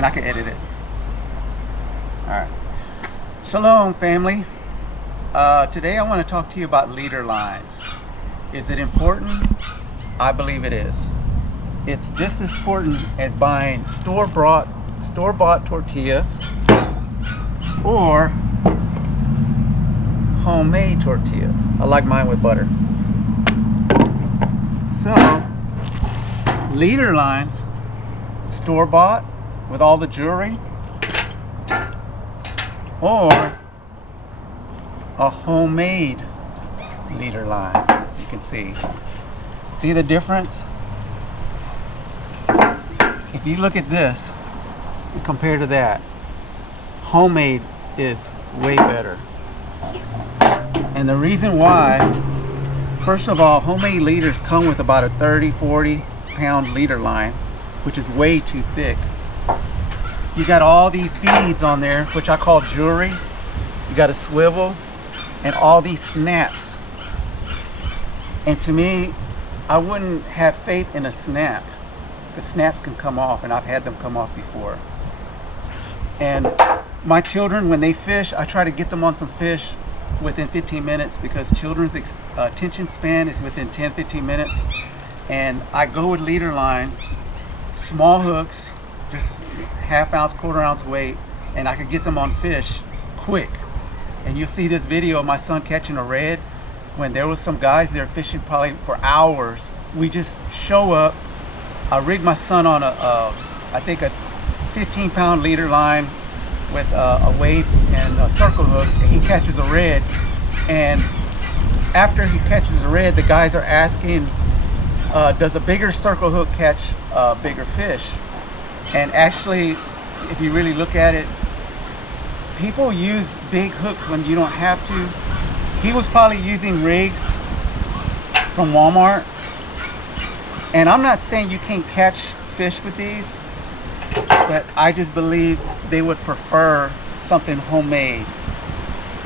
and I can edit it. All right. Shalom, family. Today I want to talk to you about leader lines. Is it important? I believe it is. It's just as important as buying store-bought tortillas or homemade tortillas. I like mine with butter. So, leader lines, store-bought with all the jewelry, or a homemade leader line, as you can see. See the difference? If you look at this and compare to that, homemade is way better. And the reason why, first of all, homemade leaders come with about a 30-40 pound leader line, which is way too thick. You got all these beads on there, which I call jewelry. You got a swivel and all these snaps. And to me, I wouldn't have faith in a snap. The snaps can come off, and I've had them come off before. And my children, when they fish, I try to get them on some fish within 15 minutes because children's attention span is within 10-15 minutes. And I go with leader line, small hooks, just half ounce, quarter ounce weight, and I could get them on fish quick. And you'll see this video of my son catching a red when there was some guys there fishing probably for hours. We just show up. I rigged my son on I think a 15 pound leader line with a weight and a circle hook, and he catches a red. And after he catches a red, the guys are asking, does a bigger circle hook catch bigger fish? And actually, if you really look at it, people use big hooks when you don't have to. He was probably using rigs from Walmart. And I'm not saying you can't catch fish with these, but I just believe they would prefer something homemade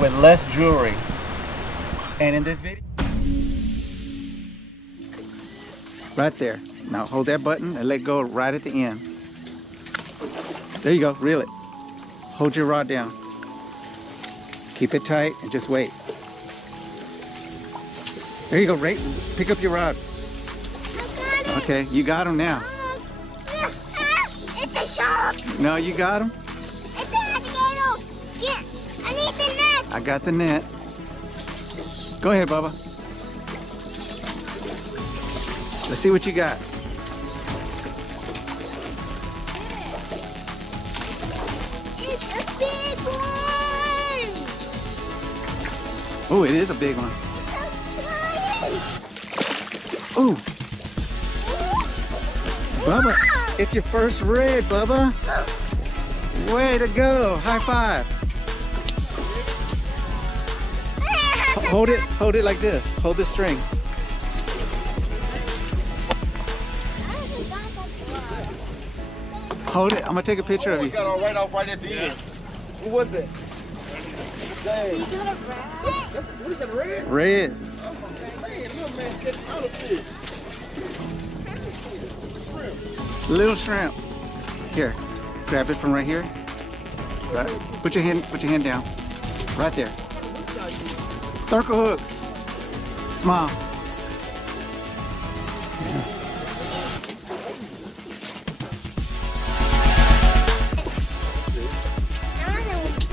with less jewelry. And in this video, right there. Now hold that button and let go right at the end. There you go, reel it. Hold your rod down. Keep it tight and just wait. There you go, Ray. Pick up your rod. Okay, you got him now. It's a shark. No, you got him. It's an alligator. Yes, I need the net. I got the net. Go ahead, Bubba. Let's see what you got. It's a big one. Oh, it is a big one. It's Oh, Bubba, it's your first red, Bubba. Way to go. High five. Hold it like this. Hold the string. Hold it. I'm gonna take a picture of you. Got all right off right at the end. Who was that? Dang. What is that, red? Red. Oh, man, little man catching out of fish. Little shrimp. Here. Grab it from right here. Right. Put your hand down. Right there. Circle hook. Smile.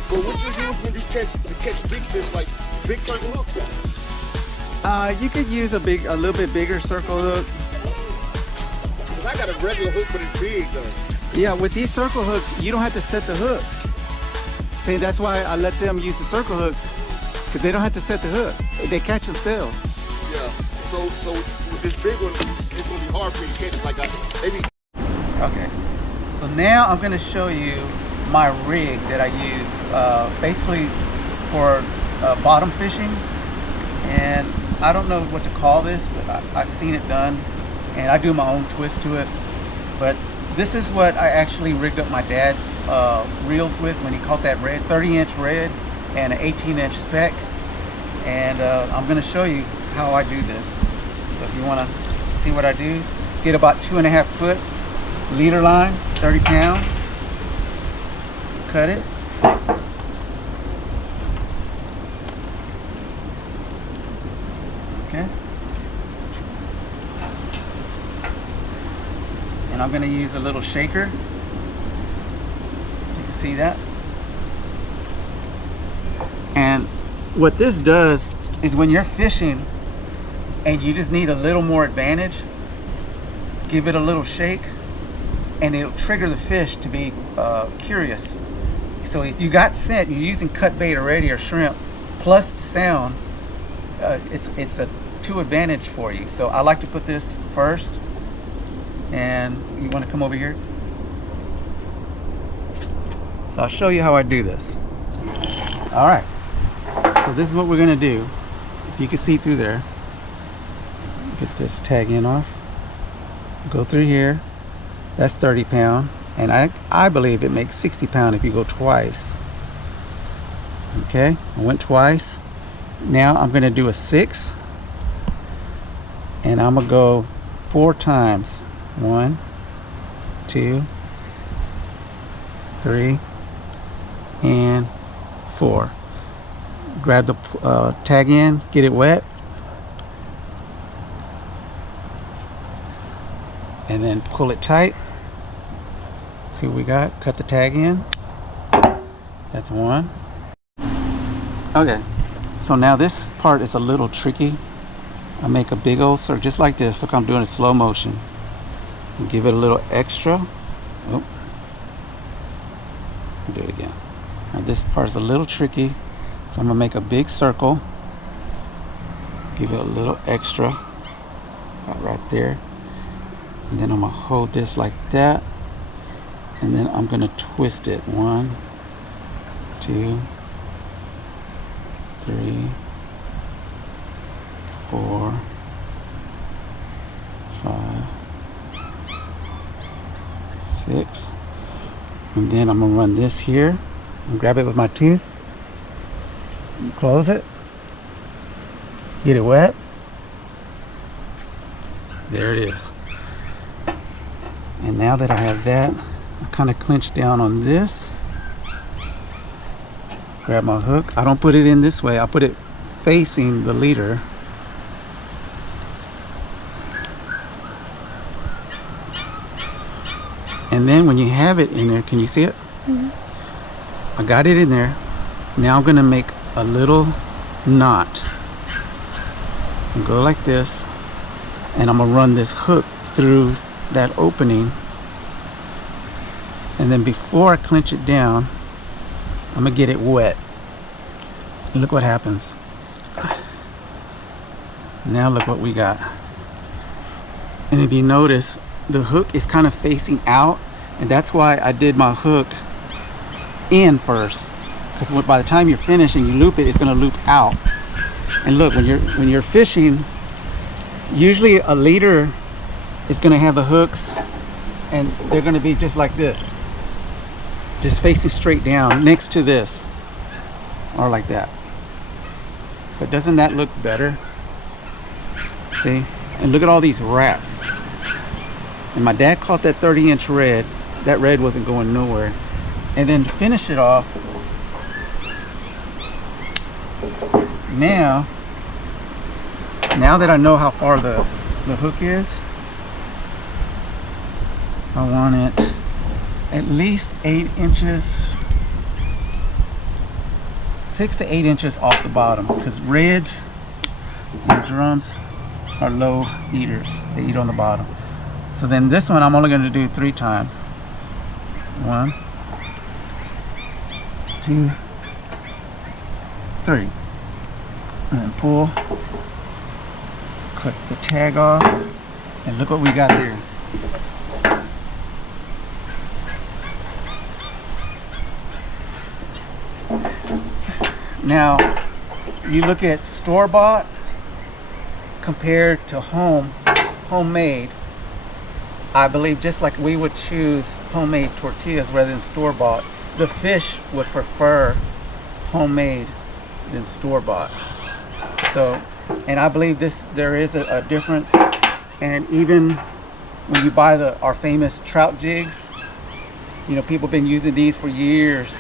But what you use when you catch big fish, like big circle hooks? You could use a little bit bigger circle hook. Cause I got a regular hook, but it's big though. Yeah, with these circle hooks, you don't have to set the hook. See, that's why I let them use the circle hooks, because they don't have to set the hook. They catch themselves. Yeah. So with this big one, it's gonna be hard for you to catch it. Like maybe. Okay. So now I'm going to show you my rig that I use basically for bottom fishing. And I don't know what to call this, but I've seen it done, and I do my own twist to it. But this is what I actually rigged up my dad's reels with when he caught that red, 30-inch red and an 18-inch spec. And I'm going to show you how I do this. So if you want to see what I do, get about 2.5 foot leader line, 30 pound, cut it. Okay. And I'm going to use a little shaker. You can see that. And what this does is when you're fishing and you just need a little more advantage, give it a little shake and it'll trigger the fish to be curious. So if you got scent, you're using cut bait already or shrimp plus sound, it's a two advantage for you. So I like to put this first. And you want to come over here? So I'll show you how I do this. All right. So this is what we're going to do. If you can see through there, get this tag in off. Go through here. That's 30 pound. And I believe it makes 60 pound if you go twice. Okay, I went twice. Now I'm going to do a 6. And I'm going to go 4 times. 1, 2, 3, and 4. Grab the tag in, get it wet, and then pull it tight. See what we got? Cut the tag in. That's 1. Okay, so now this part is a little tricky. I make a big old circle just like this. Look, I'm doing it slow motion. Give it a little extra. Oh, do it again. Now this part is a little tricky, so I'm gonna make a big circle. Give it a little extra, right there, and then I'm gonna hold this like that, and then I'm gonna twist it. 1, 2, 3, 4, 5, 6, and then I'm gonna run this here and grab it with my tooth, close it, get it wet. There it is. And now that I have that, I kind of clench down on this, grab my hook. I don't put it in this way, I put it facing the leader. And then when you have it in there, can you see it? I got it in there. Now I'm gonna make a little knot. And go like this. And I'm gonna run this hook through that opening. And then before I clench it down, I'm gonna get it wet. And look what happens. Now look what we got. And if you notice, the hook is kind of facing out, and that's why I did my hook in first, because by the time you're finished and you loop it, it's going to loop out. And look, when you're fishing, usually a leader is going to have the hooks, and they're going to be just like this, just facing straight down next to this, or like that. But doesn't that look better? See? And look at all these wraps. And my dad caught that 30-inch red. That red wasn't going nowhere. And then to finish it off, now that I know how far the hook is, I want it at least 8 inches, 6 to 8 inches off the bottom, because reds and drums are low eaters. They eat on the bottom. So then this one I'm only going to do 3 times. 1, 2, 3. And then pull, cut the tag off, and look what we got there. Now, you look at store-bought compared to homemade. I believe just like we would choose homemade tortillas rather than store-bought, the fish would prefer homemade than store-bought. So, and I believe there is a difference. And even when you buy our famous trout jigs, You know, people have been using these for years.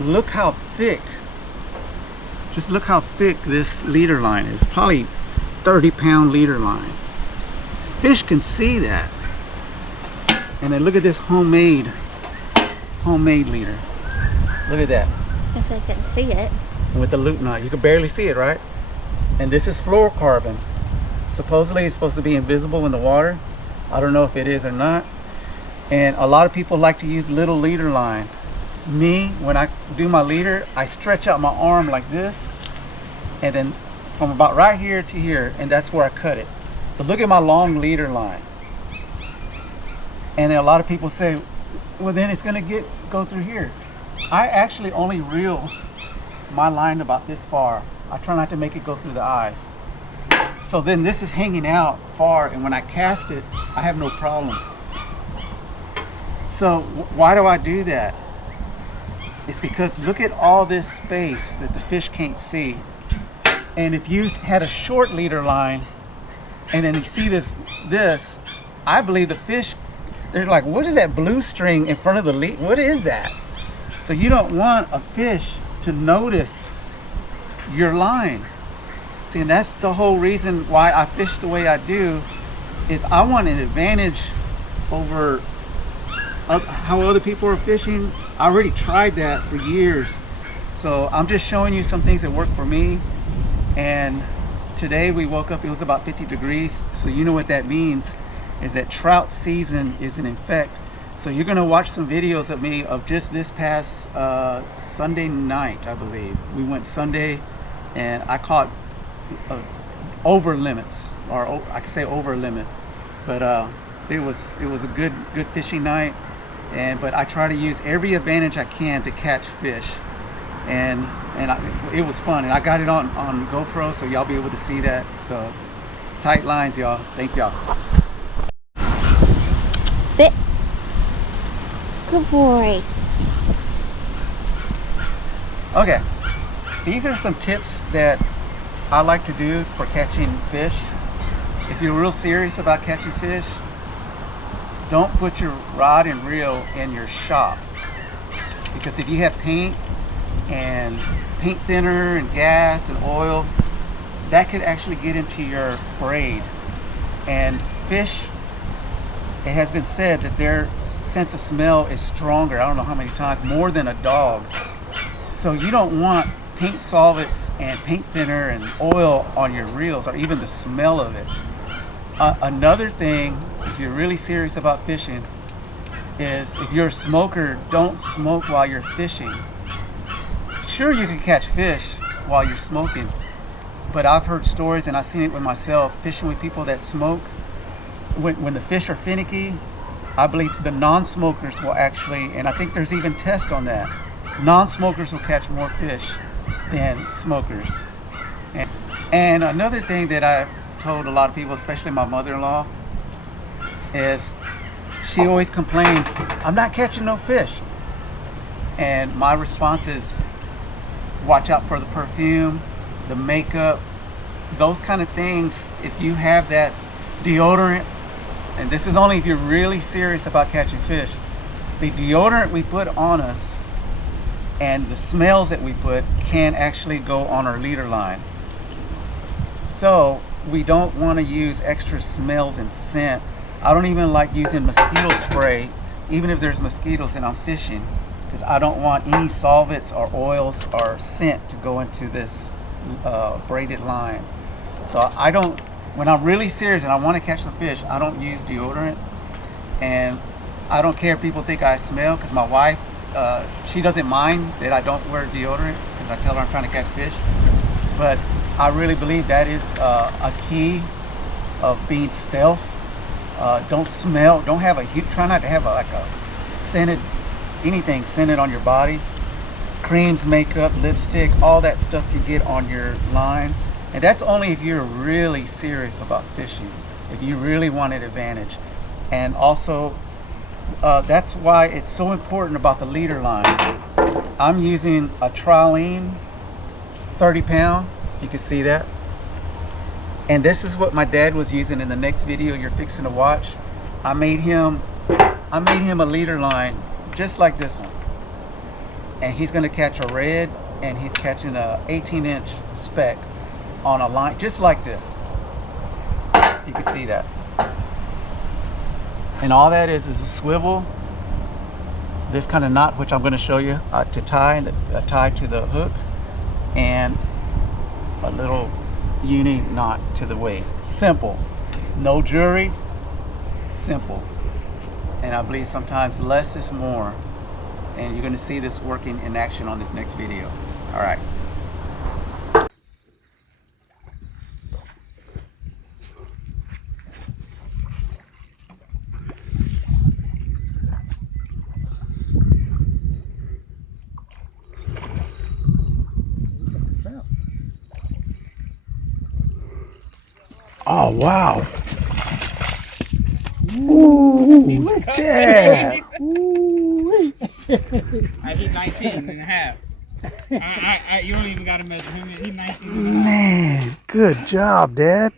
Look how thick, just look how thick this leader line is. Probably 30-pound leader line. Fish can see that. And then look at this homemade leader. Look at that. If they can see it. With the loop knot, you can barely see it, right? And this is fluorocarbon. Supposedly it's supposed to be invisible in the water. I don't know if it is or not. And a lot of people like to use little leader line. Me, when I do my leader, I stretch out my arm like this, and then from about right here to here, and that's where I cut it. So look at my long leader line. And then a lot of people say, well, then it's gonna go through here. I actually only reel my line about this far. I try not to make it go through the eyes. So then this is hanging out far, and when I cast it, I have no problem. So why do I do that? It's because look at all this space that the fish can't see. And if you had a short leader line, and then you see this, I believe the fish, they're like, what is that blue string in front of the lead? What is that? So you don't want a fish to notice your line. See, and that's the whole reason why I fish the way I do, is I want an advantage over how other people are fishing. I already tried that for years. So I'm just showing you some things that work for me. And today we woke up, it was about 50 degrees. So you know what that means, is that trout season is in effect. So you're gonna watch some videos of me of just this past Sunday night, I believe. We went Sunday and I caught over limits, or I could say over limit. But it was a good fishing night. But I try to use every advantage I can to catch fish, and it was fun, and I got it on GoPro, so y'all be able to see that. So tight lines, y'all. Thank y'all. Sit. Good boy. Okay, these are some tips that I like to do for catching fish. If you're real serious about catching fish, don't put your rod and reel in your shop, because if you have paint thinner and gas and oil, that could actually get into your braid. And fish, it has been said that their sense of smell is stronger, I don't know how many times, more than a dog. So you don't want paint solvents and paint thinner and oil on your reels, or even the smell of it. Another thing, if you're really serious about fishing, is if you're a smoker, don't smoke while you're fishing. Sure, you can catch fish while you're smoking, but I've heard stories, and I've seen it with myself, fishing with people that smoke. When the fish are finicky, I believe the non-smokers will actually, and I think there's even tests on that, non-smokers will catch more fish than smokers. And another thing that I've told a lot of people, especially my mother-in-law, is she always complains, I'm not catching no fish. And my response is, watch out for the perfume, the makeup, those kind of things. If you have that deodorant, and this is only if you're really serious about catching fish, the deodorant we put on us and the smells that we put can actually go on our leader line. So we don't want to use extra smells and scent. I don't even like using mosquito spray, even if there's mosquitoes and I'm fishing, because I don't want any solvents or oils or scent to go into this braided line. So I don't, when I'm really serious and I want to catch some fish, I don't use deodorant. And I don't care if people think I smell, because my wife, she doesn't mind that I don't wear deodorant, because I tell her I'm trying to catch fish. But I really believe that is a key of being stealth. Don't smell, don't have a huge, try not to have like a scented, anything scented on your body. Creams, makeup, lipstick, all that stuff you get on your line. And that's only if you're really serious about fishing, if you really want an advantage. And also, that's why it's so important about the leader line. I'm using a trilene 30-pound, you can see that. And this is what my dad was using in the next video you're fixing to watch. I made him a leader line just like this one. And he's gonna catch a red, and he's catching a 18-inch speck on a line, just like this. You can see that. And all that is a swivel, this kind of knot, which I'm going to show you to tie to the hook, and a little uni knot to the weight. Simple, no jewelry, simple. And I believe sometimes less is more. And you're going to see this working in action on this next video. All right. Oh, wow. Ooh, Dad. I hit 19 and a half. You don't even got to measure him. He's 19 and a half. Man, good job, Dad.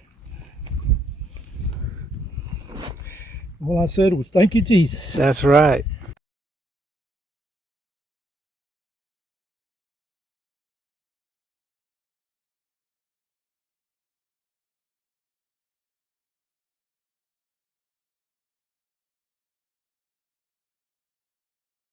All I said was, thank you, Jesus. That's right.